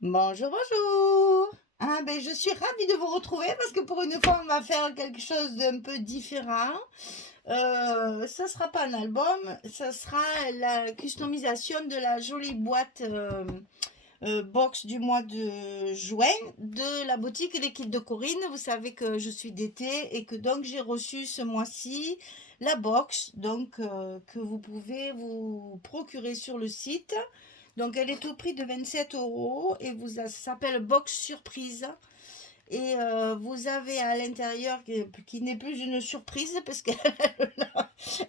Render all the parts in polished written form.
Bonjour, bonjour. Ah ben, je suis ravie de vous retrouver parce que pour une fois, on va faire quelque chose d'un peu différent. Ça sera pas un album, ça sera la customisation de la jolie boîte box du mois de juin de la boutique L'équipe de Corinne. Vous savez que je suis d'été et que donc j'ai reçu ce mois-ci la box donc que vous pouvez vous procurer sur le site. Donc elle est au prix de 27 € et ça s'appelle box surprise. Et vous avez à l'intérieur qui n'est plus une surprise parce qu'elle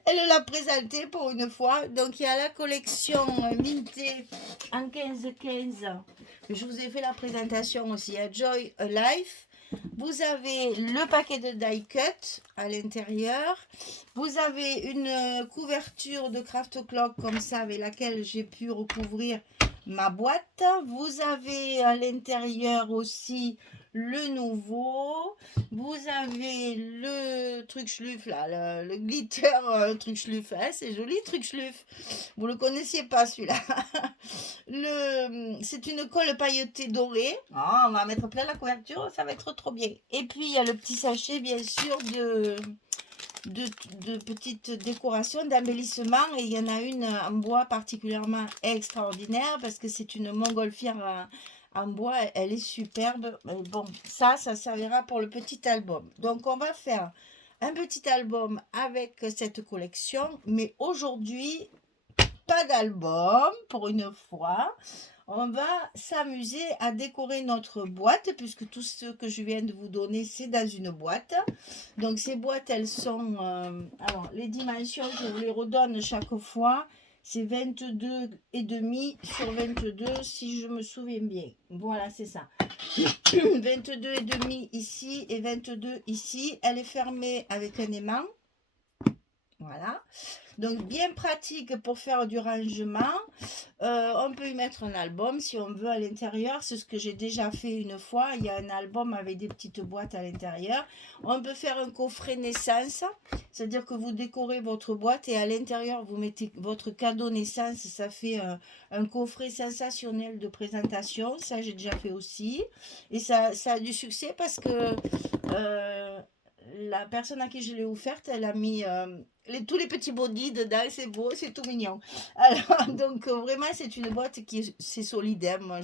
elle l'a présenté pour une fois. Donc il y a la collection Minté en 15-15. Je vous ai fait la présentation aussi à Joy a Life. Vous avez le paquet de die cut à l'intérieur. Vous avez une couverture de Craft Clock comme ça avec laquelle j'ai pu recouvrir ma boîte. Vous avez à l'intérieur aussi le nouveau. Vous avez le truc schluff là, le glitter truc schluff. Hein, c'est joli truc schluff. Vous le connaissiez pas celui-là. C'est une colle pailletée dorée. Ah, on va mettre plein la couverture, ça va être trop bien. Et puis il y a le petit sachet bien sûr de, de petites décorations, d'embellissement. Et il y en a une en bois particulièrement extraordinaire parce que c'est une montgolfière en bois. Elle est superbe. Mais bon, ça servira pour le petit album. Donc on va faire un petit album avec cette collection. Mais aujourd'hui, pas d'album pour une fois. On va s'amuser à décorer notre boîte puisque tout ce que je viens de vous donner, c'est dans une boîte. Donc ces boîtes, elles sont... alors, les dimensions, je vous les redonne chaque fois. C'est 22,5 sur 22 si je me souviens bien. Voilà, c'est ça. 22,5 ici et 22 ici. Elle est fermée avec un aimant. Voilà. Donc bien pratique pour faire du rangement. On peut y mettre un album si on veut à l'intérieur. C'est ce que j'ai déjà fait une fois. Il y a un album avec des petites boîtes à l'intérieur. On peut faire un coffret naissance. C'est-à-dire que vous décorez votre boîte et à l'intérieur vous mettez votre cadeau naissance. Ça fait un coffret sensationnel de présentation. Ça j'ai déjà fait aussi. Et ça a du succès parce que... la personne à qui je l'ai offerte, elle a mis tous les petits bodys dedans, c'est beau, c'est tout mignon. Alors, donc vraiment, c'est une boîte qui c'est solide. Hein. Moi,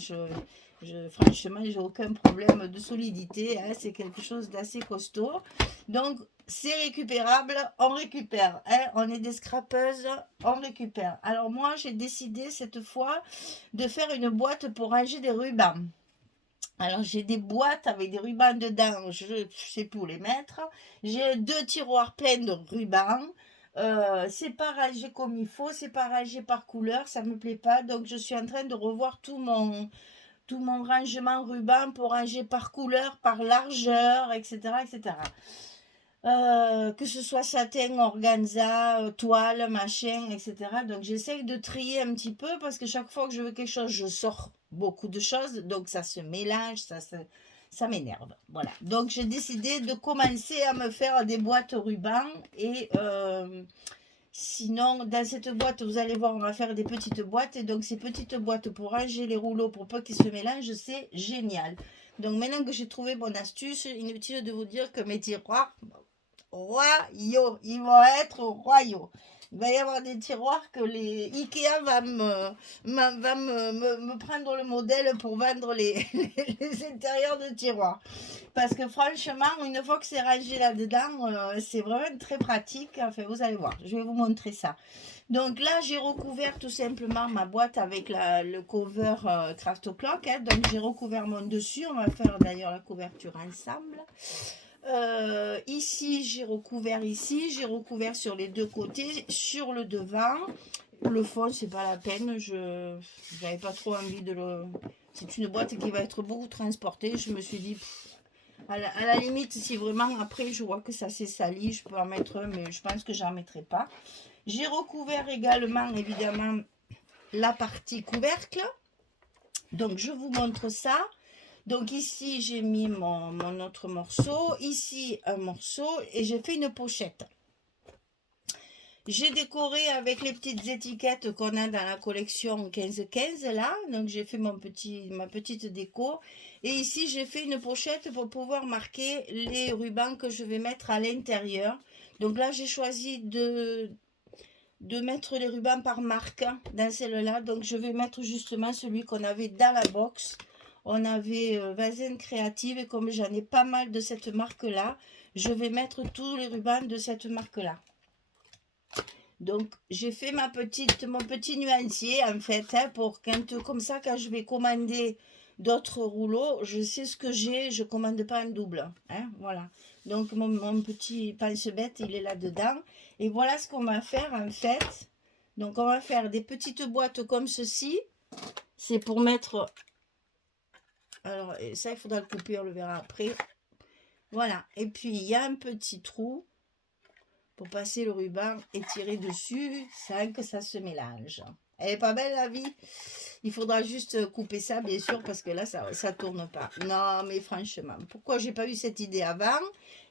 franchement, j'ai aucun problème de solidité. Hein. C'est quelque chose d'assez costaud. Donc, c'est récupérable, on récupère. Hein. On est des scrapeuses, on récupère. Alors, moi, j'ai décidé cette fois de faire une boîte pour ranger des rubans. Alors, j'ai des boîtes avec des rubans dedans, je ne sais plus où les mettre. J'ai 2 tiroirs pleins de rubans. C'est pas rangé comme il faut, c'est pas rangé par couleur, ça me plaît pas. Donc, je suis en train de revoir tout mon rangement ruban pour ranger par couleur, par largeur, etc. etc. Que ce soit satin, organza, toile, machin, etc. Donc j'essaye de trier un petit peu parce que chaque fois que je veux quelque chose, je sors beaucoup de choses, donc ça se mélange, ça m'énerve. Voilà. Donc j'ai décidé de commencer à me faire des boîtes rubans et sinon dans cette boîte, vous allez voir, on va faire des petites boîtes et donc ces petites boîtes pour ranger les rouleaux pour pas qu'ils se mélangent, c'est génial. Donc maintenant que j'ai trouvé mon astuce, inutile de vous dire que mes tiroirs, royaux. Ils vont être royaux. Il va y avoir des tiroirs que les Ikea va me prendre le modèle pour vendre les intérieurs de tiroirs. Parce que franchement, une fois que c'est rangé là-dedans, c'est vraiment très pratique. Enfin, vous allez voir, je vais vous montrer ça. Donc là, j'ai recouvert tout simplement ma boîte avec le cover Craft Clock. Hein. Donc j'ai recouvert mon dessus. On va faire d'ailleurs la couverture ensemble. Ici, j'ai recouvert sur les deux côtés, sur le devant. Le fond, c'est pas la peine. Je n'avais pas trop envie de le. C'est une boîte qui va être beaucoup transportée. Je me suis dit, à la limite, si vraiment après je vois que ça s'est sali, je peux en mettre un, mais je pense que j'en mettrai pas. J'ai recouvert également, évidemment, la partie couvercle. Donc, je vous montre ça. Donc ici, j'ai mis mon autre morceau, ici un morceau et j'ai fait une pochette. J'ai décoré avec les petites étiquettes qu'on a dans la collection 15-15 là. Donc j'ai fait ma petite déco. Et ici j'ai fait une pochette pour pouvoir marquer les rubans que je vais mettre à l'intérieur. Donc là j'ai choisi de mettre les rubans par marque dans celle-là. Donc je vais mettre justement celui qu'on avait dans la box. On avait Vazen Créative et comme j'en ai pas mal de cette marque-là, je vais mettre tous les rubans de cette marque-là. Donc j'ai fait mon petit nuancier en fait, hein, pour comme ça quand je vais commander d'autres rouleaux, je sais ce que j'ai, je commande pas en double, hein, voilà. Donc mon petit pense-bête il est là-dedans. Et voilà ce qu'on va faire en fait. Donc on va faire des petites boîtes comme ceci. C'est pour mettre... Alors ça il faudra le couper, on le verra après. Voilà. Et puis il y a un petit trou pour passer le ruban et tirer dessus sans que ça se mélange. Elle est pas belle la vie. Il faudra juste couper ça bien sûr parce que là ça tourne pas. Non mais franchement, pourquoi j'ai pas eu cette idée avant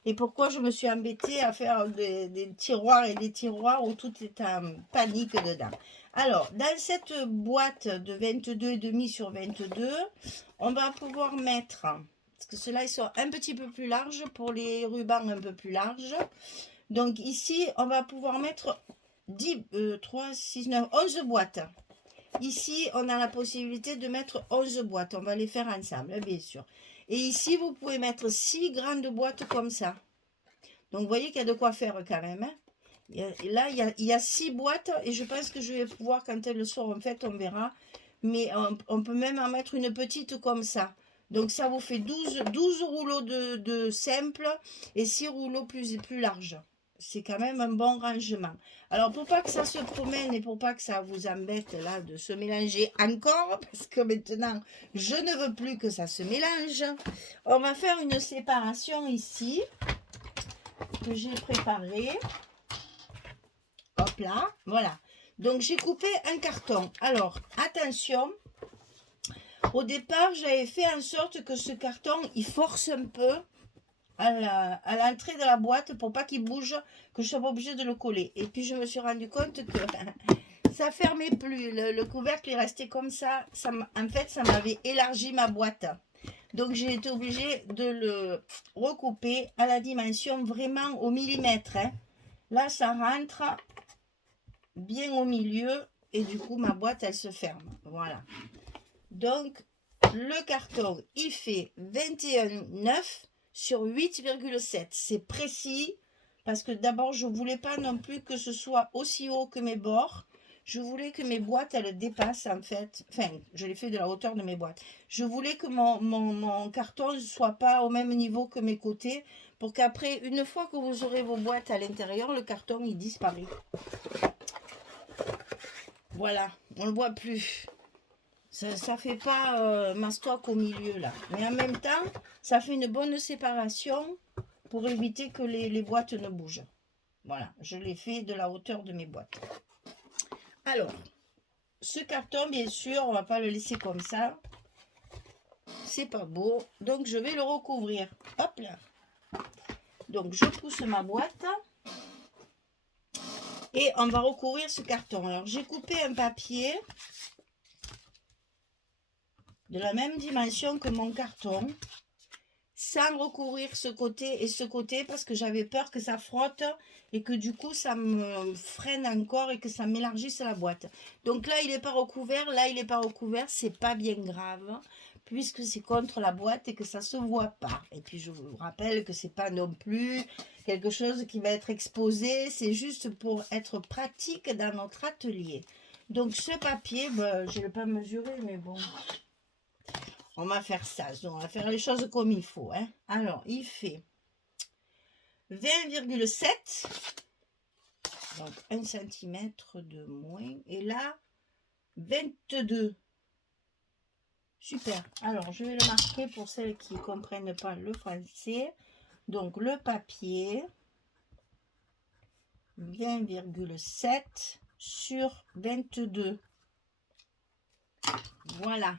et pourquoi je me suis embêtée à faire des tiroirs et des tiroirs où tout est en panique dedans. Alors dans cette boîte de 22,5 sur 22, on va pouvoir mettre, parce que ceux-là ils sont un petit peu plus larges pour les rubans un peu plus larges. Donc ici, on va pouvoir mettre 10, 3, 6, 9, 11 boîtes. Ici, on a la possibilité de mettre 11 boîtes. On va les faire ensemble, bien sûr. Et ici, vous pouvez mettre 6 grandes boîtes comme ça. Donc, vous voyez qu'il y a de quoi faire quand même. Hein. Là, il y a 6 boîtes et je pense que je vais pouvoir, quand elles seront faites, on verra. Mais on peut même en mettre une petite comme ça. Donc, ça vous fait 12 rouleaux de simple et 6 rouleaux plus larges. C'est quand même un bon rangement. Alors, pour pas que ça se promène et pour pas que ça vous embête là de se mélanger encore, parce que maintenant, je ne veux plus que ça se mélange, on va faire une séparation ici que j'ai préparée. Hop là, voilà. Donc, j'ai coupé un carton. Alors, attention, au départ, j'avais fait en sorte que ce carton, il force un peu à l'entrée de la boîte pour pas qu'il bouge, que je sois pas obligée de le coller. Et puis je me suis rendu compte que ça fermait plus, le couvercle est resté comme ça. En fait ça m'avait élargi ma boîte, donc j'ai été obligée de le recouper à la dimension vraiment au millimètre, hein. Là ça rentre bien au milieu et du coup ma boîte elle se ferme, voilà. Donc le carton il fait 21,9 sur 8,7. C'est précis parce que d'abord je voulais pas non plus que ce soit aussi haut que mes bords. Je voulais que mes boîtes elles dépassent en fait. Enfin, je l'ai fait de la hauteur de mes boîtes. Je voulais que mon carton ne soit pas au même niveau que mes côtés pour qu'après, une fois que vous aurez vos boîtes à l'intérieur, le carton il disparaît. Voilà, on le voit plus. Ça fait pas mastoc au milieu là. Mais en même temps, ça fait une bonne séparation pour éviter que les boîtes ne bougent. Voilà, je l'ai fait de la hauteur de mes boîtes. Alors, ce carton, bien sûr, on va pas le laisser comme ça. C'est pas beau. Donc, je vais le recouvrir. Hop là. Donc, je pousse ma boîte. Et on va recouvrir ce carton. Alors, j'ai coupé un papier de la même dimension que mon carton, sans recouvrir ce côté et ce côté parce que j'avais peur que ça frotte et que du coup ça me freine encore et que ça m'élargisse la boîte. Donc là il n'est pas recouvert, là il n'est pas recouvert, c'est pas bien grave puisque c'est contre la boîte et que ça se voit pas. Et puis je vous rappelle que c'est pas non plus quelque chose qui va être exposé, c'est juste pour être pratique dans notre atelier. Donc ce papier, ben, je ne l'ai pas mesuré mais bon... On va faire ça, on va faire les choses comme il faut. Hein. Alors, il fait 20,7. Donc, 1 cm de moins. Et là, 22. Super. Alors, je vais le marquer pour celles qui ne comprennent pas le français. Donc, le papier, 20,7 sur 22. Voilà.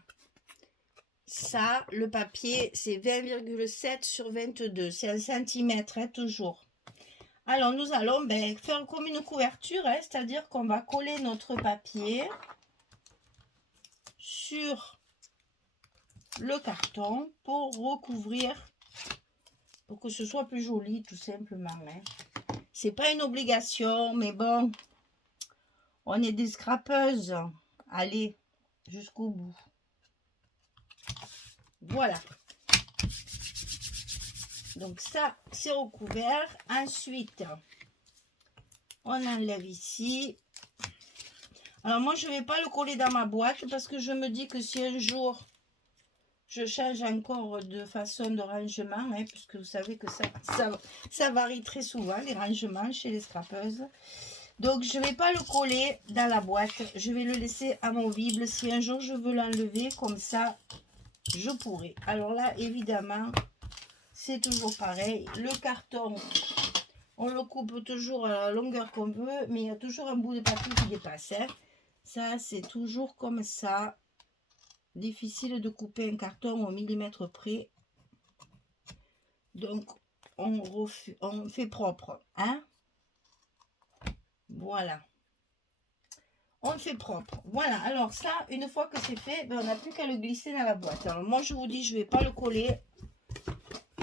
Ça, le papier, c'est 20,7 sur 22. C'est un centimètre, hein, toujours. Alors, nous allons faire comme une couverture, hein, c'est-à-dire qu'on va coller notre papier sur le carton pour recouvrir, pour que ce soit plus joli, tout simplement. Hein. C'est pas une obligation, mais bon, on est des scrapeuses. Allez, jusqu'au bout. Voilà. Donc ça, c'est recouvert. Ensuite, on enlève ici. Alors moi, je ne vais pas le coller dans ma boîte parce que je me dis que si un jour, je change encore de façon de rangement, hein, puisque vous savez que ça varie très souvent, les rangements chez les scrapeuses. Donc, je ne vais pas le coller dans la boîte. Je vais le laisser amovible. Si un jour, je veux l'enlever, comme ça, je pourrai. Alors là, évidemment, c'est toujours pareil. Le carton, on le coupe toujours à la longueur qu'on veut, mais il y a toujours un bout de papier qui dépasse. Hein. Ça, c'est toujours comme ça. Difficile de couper un carton au millimètre près. Donc, on fait propre. Hein. Voilà. On fait propre. Voilà. Alors ça, une fois que c'est fait, on n'a plus qu'à le glisser dans la boîte. Alors moi, je vous dis, je ne vais pas le coller.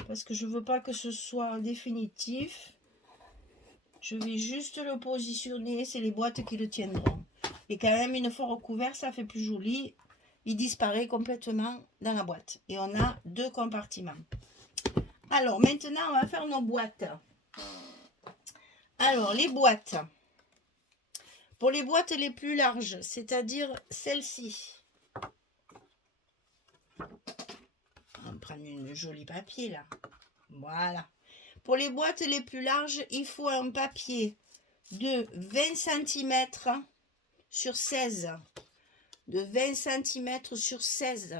Parce que je ne veux pas que ce soit définitif. Je vais juste le positionner. C'est les boîtes qui le tiendront. Et quand même, une fois recouvert, ça fait plus joli. Il disparaît complètement dans la boîte. Et on a 2 compartiments. Alors, maintenant, on va faire nos boîtes. Alors, les boîtes. Pour les boîtes les plus larges, c'est-à-dire celle-ci. On va prendre une jolie papier, là. Voilà. Pour les boîtes les plus larges, il faut un papier de 20 cm sur 16. De 20 cm sur 16.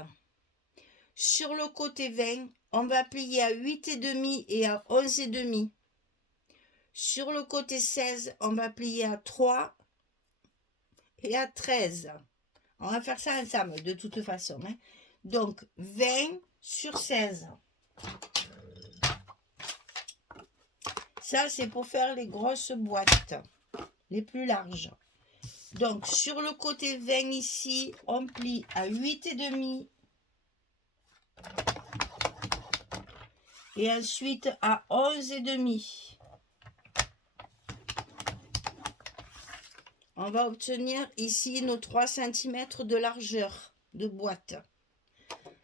Sur le côté 20, on va plier à 8,5 et à 11,5. Sur le côté 16, on va plier à 3 et à 13. On va faire ça ensemble de toute façon. Hein. Donc, 20 sur 16. Ça, c'est pour faire les grosses boîtes, les plus larges. Donc, sur le côté 20 ici, on plie à 8,5. Et ensuite à 11,5. On va obtenir ici nos 3 cm de largeur de boîte.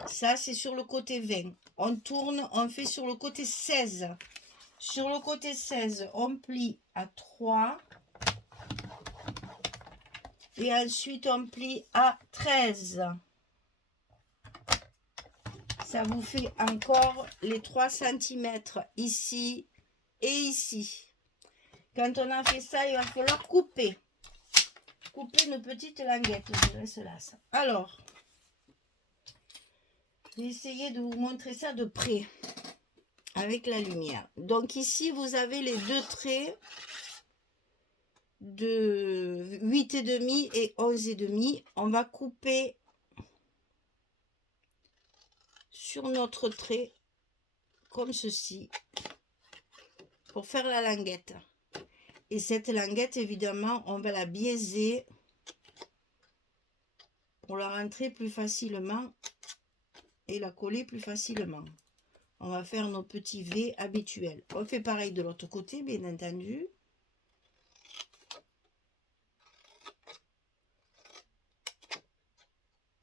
Ça, c'est sur le côté 20. On tourne, on fait sur le côté 16. Sur le côté 16, on plie à 3. Et ensuite, on plie à 13. Ça vous fait encore les 3 cm ici et ici. Quand on a fait ça, il va falloir couper. Couper nos petites languettes. Je laisse là ça. Alors, je vais essayer de vous montrer ça de près avec la lumière. Donc ici, vous avez les 2 traits de 8,5 et 11,5. On va couper sur notre trait comme ceci pour faire la languette. Et cette languette, évidemment, on va la biaiser pour la rentrer plus facilement et la coller plus facilement. On va faire nos petits V habituels. On fait pareil de l'autre côté, bien entendu.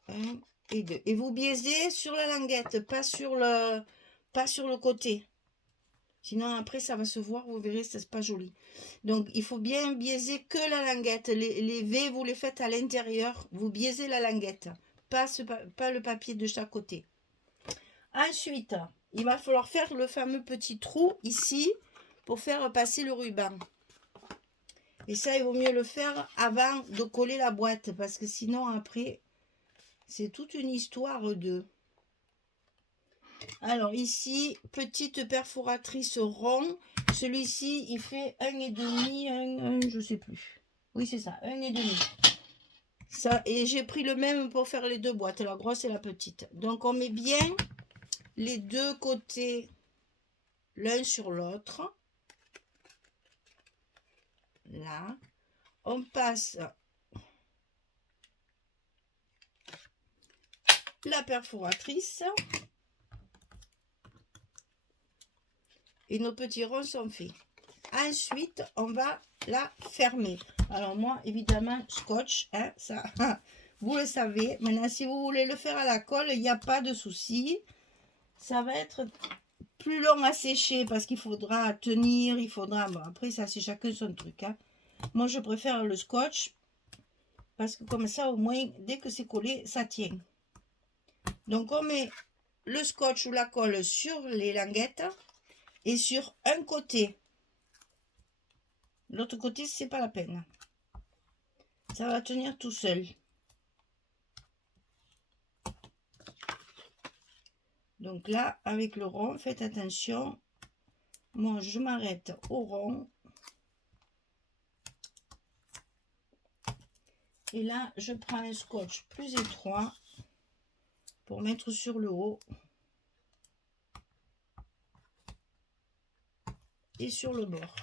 1 et 2. Et vous biaisez sur la languette, pas sur le côté. Sinon, après, ça va se voir, vous verrez, c'est pas joli. Donc, il faut bien biaiser que la languette. Les V, vous les faites à l'intérieur. Vous biaisez la languette, pas le papier de chaque côté. Ensuite, il va falloir faire le fameux petit trou ici pour faire passer le ruban. Et ça, il vaut mieux le faire avant de coller la boîte parce que sinon, après, c'est toute une histoire de... Alors ici, petite perforatrice rond. Celui-ci, il fait 1,5, je sais plus. Oui, c'est ça, 1,5. Ça, et j'ai pris le même pour faire les 2 boîtes, la grosse et la petite. Donc on met bien les 2 côtés l'un sur l'autre. là. On passe la perforatrice. Et nos petits ronds sont faits. Ensuite, on va la fermer. Alors moi, évidemment, scotch, hein, ça, vous le savez. Maintenant, si vous voulez le faire à la colle, il n'y a pas de souci. Ça va être plus long à sécher parce qu'il faudra tenir, il faudra... Bon, après, ça, c'est chacun son truc. Hein. Moi, je préfère le scotch parce que comme ça, au moins, dès que c'est collé, ça tient. Donc, on met le scotch ou la colle sur les languettes et sur un côté. L'autre côté, c'est pas la peine. Ça va tenir tout seul. Donc là, avec le rond, faites attention. Moi, je m'arrête au rond. Et là, je prends un scotch plus étroit pour mettre sur le haut. Et sur le bord.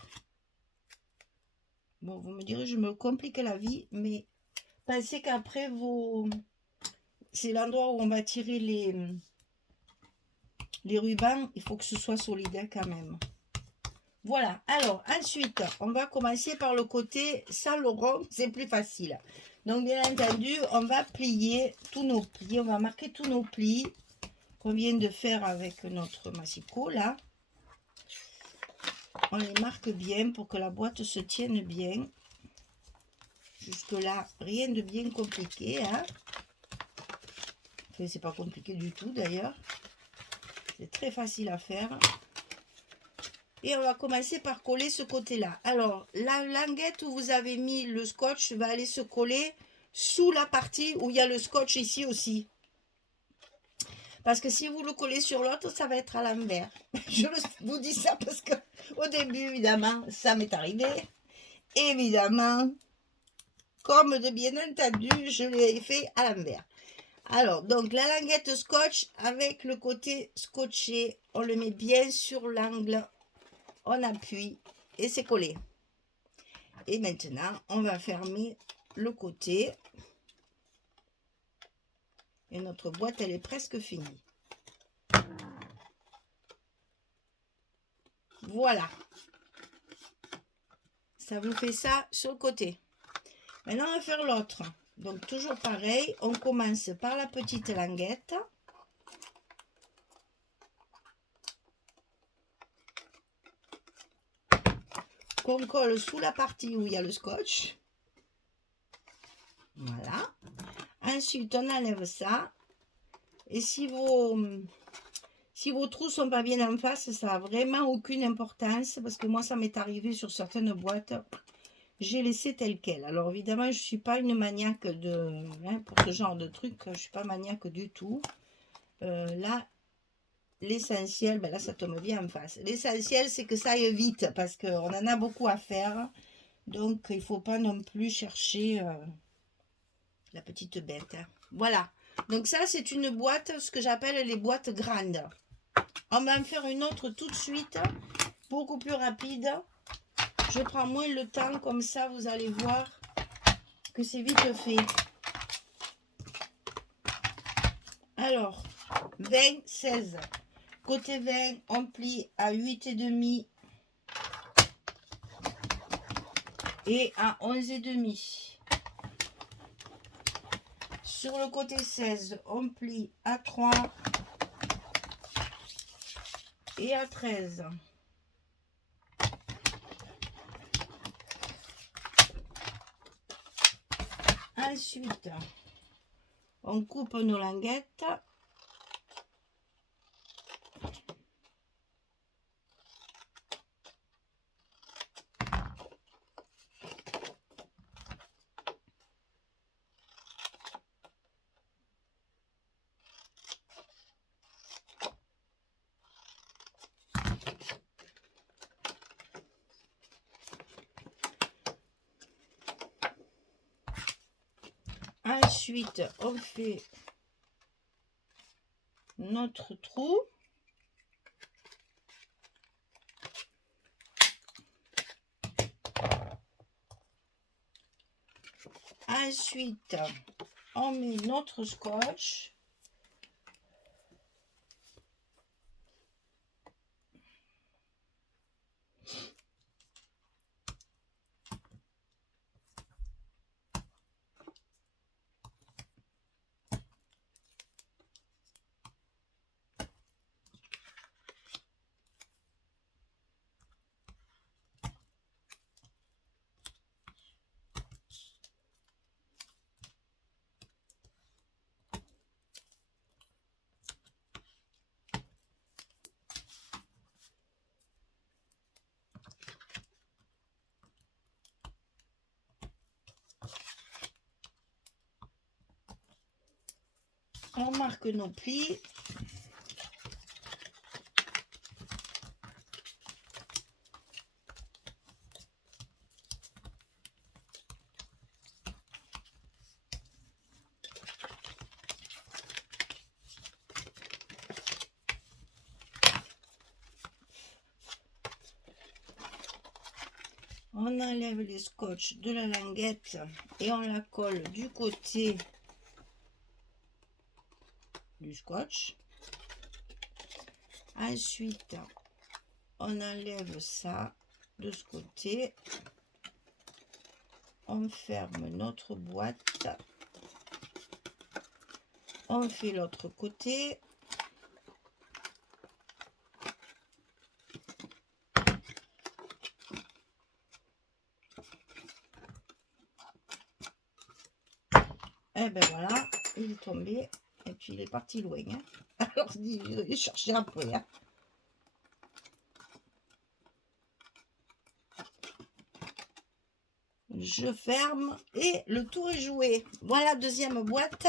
Bon, vous me direz, je me complique la vie, mais pensez qu'après, c'est l'endroit où on va tirer les rubans. Il faut que ce soit solide hein, quand même. Voilà, alors ensuite, on va commencer par le côté sans le rond, c'est plus facile. Donc, bien entendu, on va plier tous nos plis, on va marquer tous nos plis qu'on vient de faire avec notre massicot, là. On les marque bien pour que la boîte se tienne bien. Jusque-là, rien de bien compliqué, hein. Enfin, c'est pas compliqué du tout, d'ailleurs. C'est très facile à faire. Et on va commencer par coller ce côté-là. Alors, la languette où vous avez mis le scotch va aller se coller sous la partie où il y a le scotch ici aussi. Parce que si vous le collez sur l'autre, ça va être à l'envers. Je vous dis ça parce que au début, évidemment, ça m'est arrivé. Évidemment, comme de bien entendu, je l'ai fait à l'envers. Alors, donc la languette scotch avec le côté scotché, on le met bien sur l'angle. On appuie et c'est collé. Et maintenant, on va fermer le côté. Et notre boîte, elle est presque finie. Voilà. Ça vous fait ça sur le côté. Maintenant, on va faire l'autre. Donc, toujours pareil. On commence par la petite languette. Qu'on colle sous la partie où il y a le scotch. Voilà. Ensuite, on enlève ça. Et si vos trous sont pas bien en face, ça n'a vraiment aucune importance. Parce que moi, ça m'est arrivé sur certaines boîtes. J'ai laissé tel quel. Alors, évidemment, je ne suis pas une maniaque pour ce genre de truc. Je ne suis pas maniaque du tout. Là, l'essentiel, ben là, ça tombe bien en face. L'essentiel, c'est que ça aille vite. Parce qu'on en a beaucoup à faire. Donc, il ne faut pas non plus chercher la petite bête. Hein. Voilà. Donc, ça, c'est une boîte, ce que j'appelle les boîtes grandes. On va en faire une autre tout de suite. Beaucoup plus rapide. Je prends moins le temps. Comme ça, vous allez voir que c'est vite fait. Alors, 20, 16. Côté 20, on plie à 8,5 et à 11,5. Sur le côté 16, on plie à 3 et à 13. Ensuite, on coupe nos languettes. Ensuite, on fait notre trou. Ensuite, on met notre scotch. On marque nos plis. On enlève les scotch de la languette et on la colle du côté du scotch. Ensuite, on enlève ça de ce côté. On ferme notre boîte. On fait l'autre côté. Et ben voilà, il est tombé. Et puis il est parti loin. Hein. Alors je vais chercher après. Hein. Je ferme et le tour est joué. Voilà, deuxième boîte.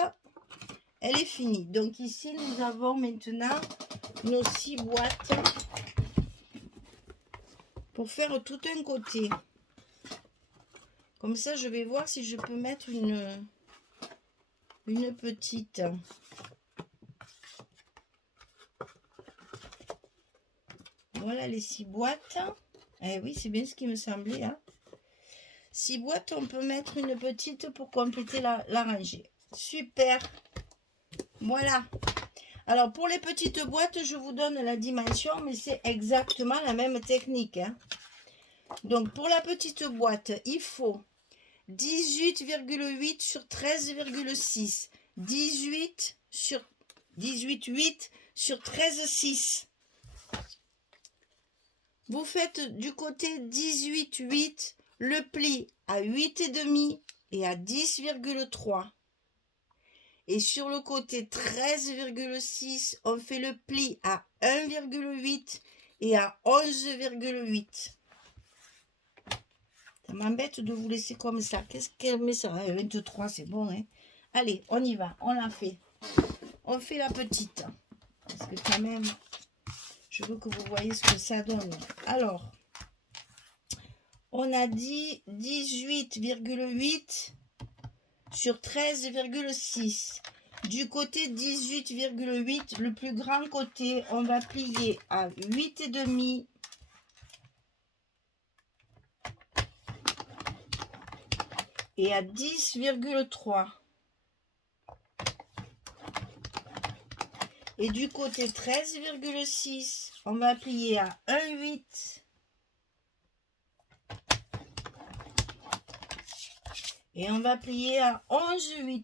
Elle est finie. Donc ici, nous avons maintenant nos 6 boîtes pour faire tout un côté. Comme ça, je vais voir si je peux mettre une petite. Voilà les 6 boîtes. Eh oui, c'est bien ce qui me semblait. Hein. 6 boîtes, on peut mettre une petite pour compléter la rangée. Super. Voilà. Alors, pour les petites boîtes, je vous donne la dimension, mais c'est exactement la même technique. Hein. Donc, pour la petite boîte, il faut 18,8 sur 13,6. 18 sur 18,8 sur 13,6. Vous faites du côté 18,8 le pli à 8,5 et à 10,3. Et sur le côté 13,6, on fait le pli à 1,8 et à 11,8. Ça m'embête de vous laisser comme ça. Qu'est-ce qu'elle met ça? 23, c'est bon. Hein? Allez, on y va. On la fait. On fait la petite. Parce que quand même, je veux que vous voyez ce que ça donne. Alors, on a dit 18,8 sur 13,6. Du côté 18,8, le plus grand côté, on va plier à 8,5 et à 10,3. Et du côté 13,6, on va plier à 1,8 et on va plier à 11,8.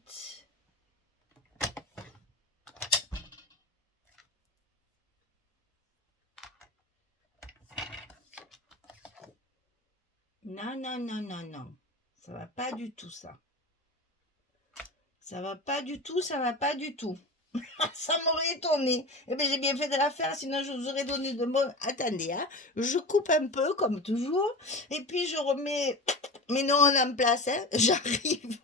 Non, non, non, non, non. Ça va pas du tout, ça. Ça va pas du tout, ça va pas du tout. Ça m'aurait étonné. Eh bien, j'ai bien fait de la faire, sinon je vous aurais donné de bon. Attendez, hein. Je coupe un peu, comme toujours. Et puis, je remets mes neurones en place. Hein. J'arrive.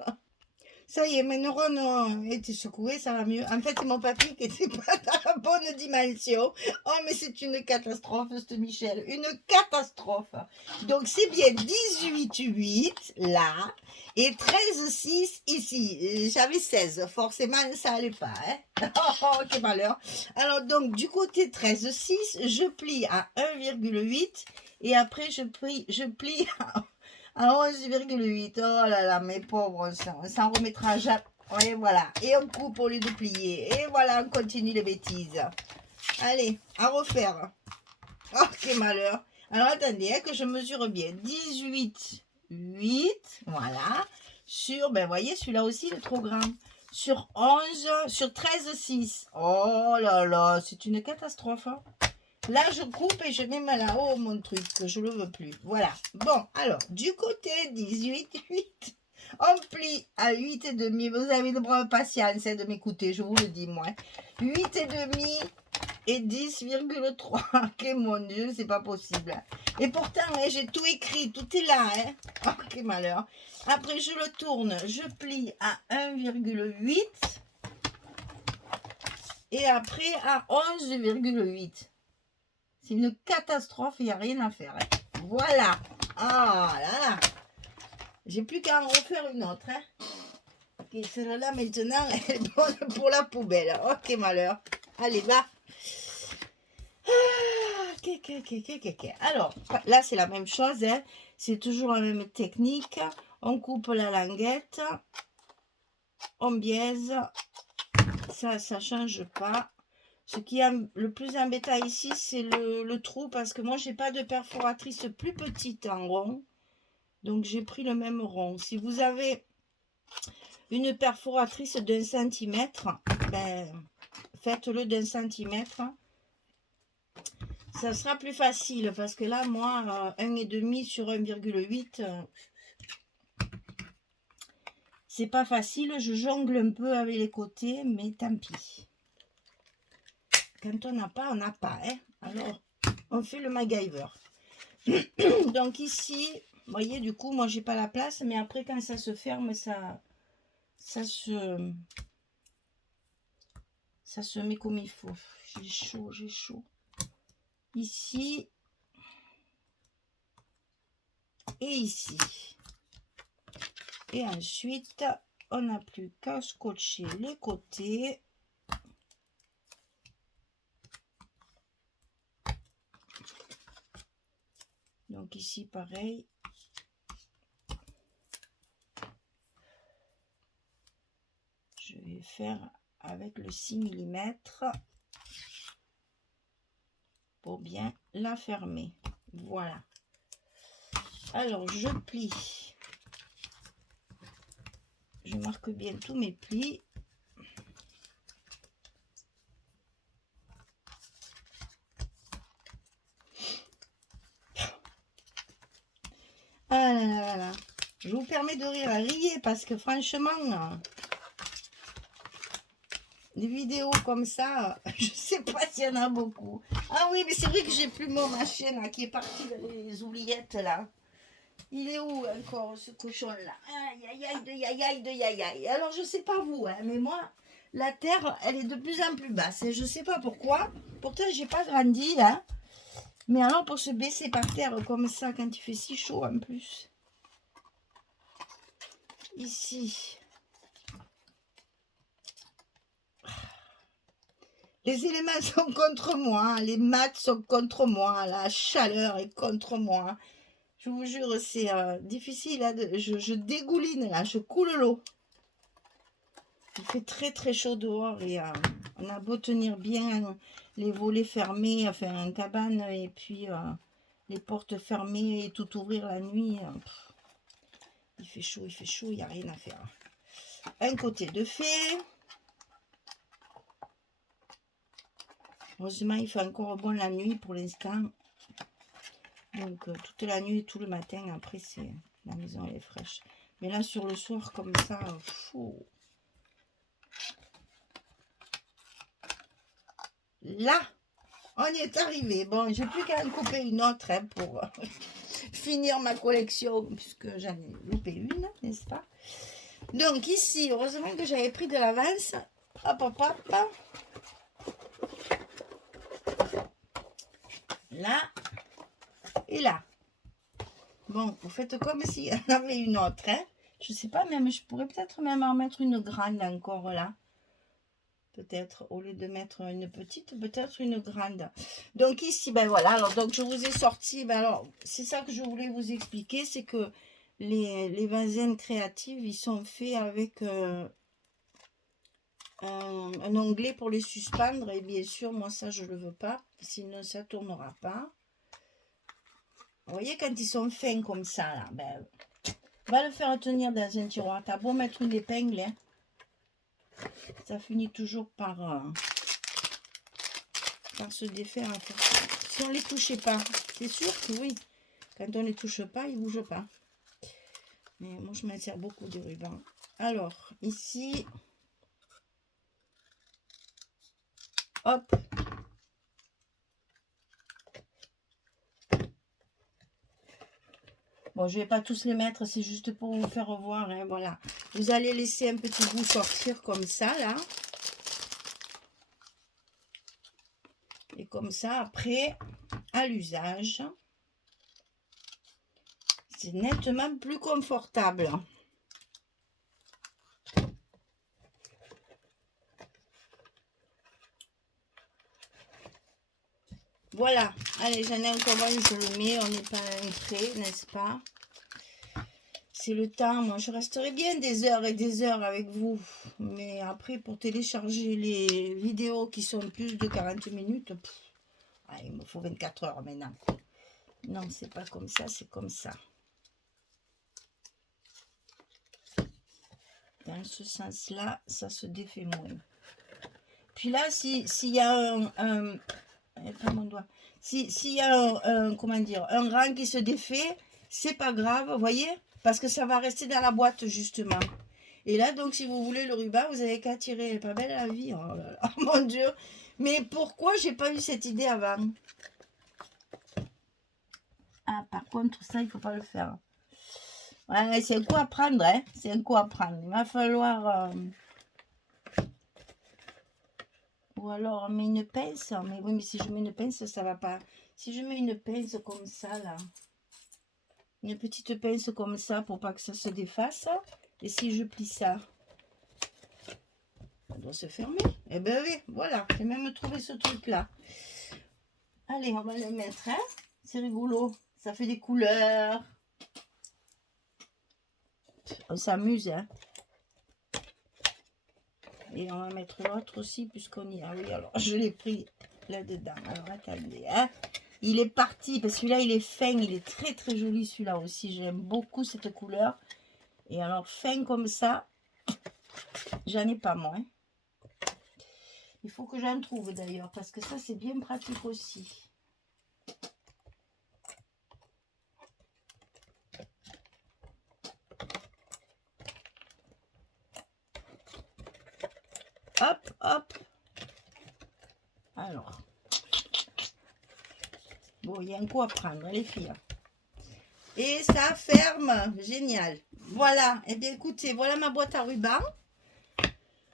Ça y est, mes neurones ont été secoués, ça va mieux. En fait, c'est mon papy qui n'était pas dans la bonne dimension. Oh, mais c'est une catastrophe, ce Michel. Une catastrophe. Donc, c'est bien 18,8 là et 13,6 ici. J'avais 16. Forcément, ça n'allait pas. Hein. Oh, quel malheur. Alors, donc, du côté 13,6, je plie à 1,8 et après, je plie à 11,8. Oh là là, mes pauvres, on s'en remettra jamais. Et voilà, et on coupe au lieu de plier. Et voilà, on continue les bêtises. Allez, à refaire. Oh, quel malheur. Alors, attendez, que je mesure bien. 18, 8, voilà. Sur, ben, voyez, celui-là aussi, il est trop grand. Sur 11, sur 13, 6. Oh là là, c'est une catastrophe. Hein. Là, je coupe et je mets là-haut mon truc, que je ne le veux plus. Voilà. Bon, alors, du côté 18, 8, on plie à 8 et demi. Vous avez de braves patience de m'écouter, je vous le dis, moi. 8 et demi et 10,3. Que mon Dieu, c'est pas possible. Et pourtant, hein, j'ai tout écrit, tout est là. Hein. Oh, quel malheur. Après, je le tourne, je plie à 1,8 et après à 11,8. C'est une catastrophe, il n'y a rien à faire. Hein. Voilà. Ah là là. J'ai plus qu'à en refaire une autre. Hein. Ok, celle-là maintenant, elle est bonne pour la poubelle. Oh, quel malheur. Allez, va. Alors, là, c'est la même chose. Hein. C'est toujours la même technique. On coupe la languette. On biaise. Ça ne change pas. Ce qui est le plus embêtant ici, c'est le trou. Parce que moi, j'ai pas de perforatrice plus petite en rond. Donc, j'ai pris le même rond. Si vous avez une perforatrice d'1 centimètre, ben, faites-le d'1 centimètre. Ça sera plus facile parce que là, moi, 1,5 sur 1,8, c'est pas facile. Je jongle un peu avec les côtés, mais tant pis. Quand on n'a pas, on n'a pas. Hein. Alors, on fait le MacGyver. Donc ici, vous voyez, du coup, moi, j'ai pas la place, mais après, quand ça se ferme, ça se met comme il faut. J'ai chaud, j'ai chaud. Ici et ici. Et ensuite, on n'a plus qu'à scotcher les côtés. Donc ici, pareil. Je vais faire avec le 6 mm pour bien la fermer. Voilà. Alors, je plie. Je marque bien tous mes plis. Ah là là là là. Je vous permets de rire, riez parce que franchement, des vidéos comme ça, je sais pas s'il y en a beaucoup. Ah oui, mais c'est vrai que j'ai plus mon machin là, qui est parti dans les oubliettes là. Il est où encore ce cochon là? Aïe aïe aïe aïe aïe aïe aïe. Alors je sais pas vous, hein, mais moi, la terre, elle est de plus en plus basse. Et je sais pas pourquoi. Pourtant, j'ai pas grandi là. Mais alors pour se baisser par terre comme ça, quand il fait si chaud en plus. Ici. Les éléments sont contre moi, les maths sont contre moi, la chaleur est contre moi. Je vous jure, c'est difficile. Là, je dégouline, là, je coule l'eau. Il fait très très chaud dehors et on a beau tenir bien les volets fermés, enfin une cabane et puis les portes fermées et tout ouvrir la nuit. Il fait chaud, il n'y a rien à faire. Un côté de fait. Heureusement, il fait encore bon la nuit pour l'instant. Donc, toute la nuit et tout le matin, après, c'est la maison elle est fraîche. Mais là, sur le soir, comme ça, fou. Là, on y est arrivé. Bon, j'ai plus qu'à en couper une autre hein, pour finir ma collection, puisque j'en ai loupé une, n'est-ce pas? Donc, ici, heureusement que j'avais pris de l'avance. Hop, hop, hop. Là et là. Bon, vous faites comme s'il y en avait une autre. Hein? Je sais pas, même je pourrais peut-être même en mettre une grande encore là. Peut-être, au lieu de mettre une petite, peut-être une grande. Donc ici, ben voilà, alors donc je vous ai sorti, ben alors c'est ça que je voulais vous expliquer, c'est que les vaseines créatives, ils sont faits avec un onglet pour les suspendre. Et bien sûr, moi, ça, je le veux pas. Sinon, ça tournera pas. Vous voyez, quand ils sont fins comme ça, là, ben, va le faire tenir dans un tiroir. T'as beau mettre une épingle, hein, ça finit toujours par se défaire. Si on les touchait pas, c'est sûr que oui. Quand on les touche pas, ils bougent pas. Mais moi, je m'en sers beaucoup de ruban. Alors, ici, hop. Bon, je vais pas tous les mettre, c'est juste pour vous faire voir, hein, voilà. Vous allez laisser un petit bout sortir comme ça, là. Et comme ça, après, à l'usage, c'est nettement plus confortable. Voilà, allez, j'en ai encore un, je le mets, on n'est pas prêt, n'est-ce pas? C'est le temps, moi je resterai bien des heures et des heures avec vous, mais après pour télécharger les vidéos qui sont plus de 40 minutes, il me faut 24 heures maintenant. Non, c'est pas comme ça, c'est comme ça. Dans ce sens-là, ça se défait moins. Puis là, s'il y a pas mon doigt. S'il y a comment dire, un rang qui se défait, c'est pas grave, vous voyez, parce que ça va rester dans la boîte justement. Et là, donc, si vous voulez le ruban, vous avez qu'à tirer. Pas belle la vie, oh là là, oh mon Dieu. Mais pourquoi j'ai pas eu cette idée avant? Ah, par contre, ça, il faut pas le faire. Ouais, c'est un coup à prendre, hein. C'est un coup à prendre. Il va falloir... Ou alors, on met une pince. Mais oui, mais si je mets une pince, ça va pas. Si je mets une pince comme ça, là. Une petite pince comme ça pour pas que ça se défasse. Et si je plie ça, ça doit se fermer. Eh ben oui, voilà. J'ai même trouvé ce truc-là. Allez, on va le mettre, hein. C'est rigolo. Ça fait des couleurs. On s'amuse, hein. Et on va mettre l'autre aussi, puisqu'on y a. Oui, alors je l'ai pris là-dedans. Alors attendez, hein. Il est parti, parce que celui-là, il est fin. Il est très, très joli, celui-là aussi. J'aime beaucoup cette couleur. Et alors, fin comme ça, j'en ai pas moins. Il faut que j'en trouve d'ailleurs, parce que ça, c'est bien pratique aussi. Hop, hop. Alors. Bon, il y a un coup à prendre, les filles. Et ça ferme. Génial. Voilà. Eh bien, écoutez, voilà ma boîte à ruban.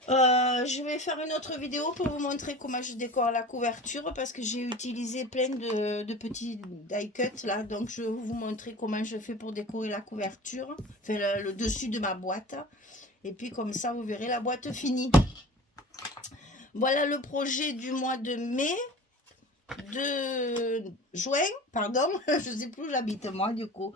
Je vais faire une autre vidéo pour vous montrer comment je décore la couverture parce que j'ai utilisé plein de petits die cuts là. Donc, je vais vous montrer comment je fais pour décorer la couverture. Enfin, le dessus de ma boîte. Et puis, comme ça, vous verrez la boîte finie. Voilà le projet du mois de mai, de juin, pardon, je ne sais plus où j'habite moi du coup.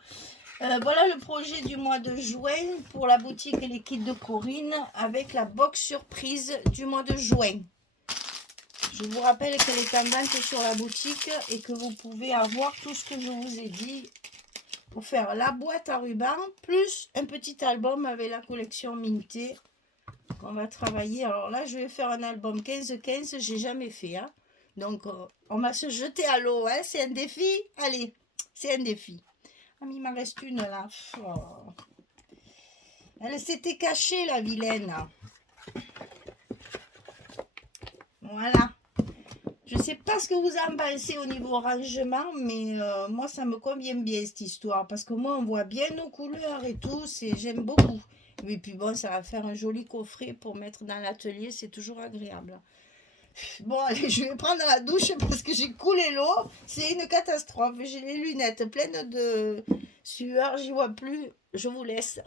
Voilà le projet du mois de juin pour la boutique et les kits de Corinne avec la box surprise du mois de juin. Je vous rappelle qu'elle est en vente sur la boutique et que vous pouvez avoir tout ce que je vous ai dit pour faire la boîte à ruban plus un petit album avec la collection Minté. On va travailler. Alors là, je vais faire un album 15-15. J'ai jamais fait. Hein. Donc, on va se jeter à l'eau. Hein. C'est un défi. Allez, c'est un défi. Ah, mais il m'en reste une là. Oh. Elle s'était cachée, la vilaine. Voilà. Je ne sais pas ce que vous en pensez au niveau rangement, mais moi, ça me convient bien cette histoire. Parce que moi, on voit bien nos couleurs et tout. J'aime beaucoup. Et puis bon, ça va faire un joli coffret pour mettre dans l'atelier. C'est toujours agréable. Bon, allez, je vais prendre la douche parce que j'ai coulé l'eau. C'est une catastrophe. J'ai les lunettes pleines de sueur. J'y vois plus. Je vous laisse.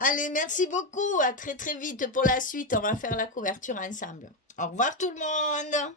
Allez, merci beaucoup. À très très vite pour la suite. On va faire la couverture ensemble. Au revoir tout le monde.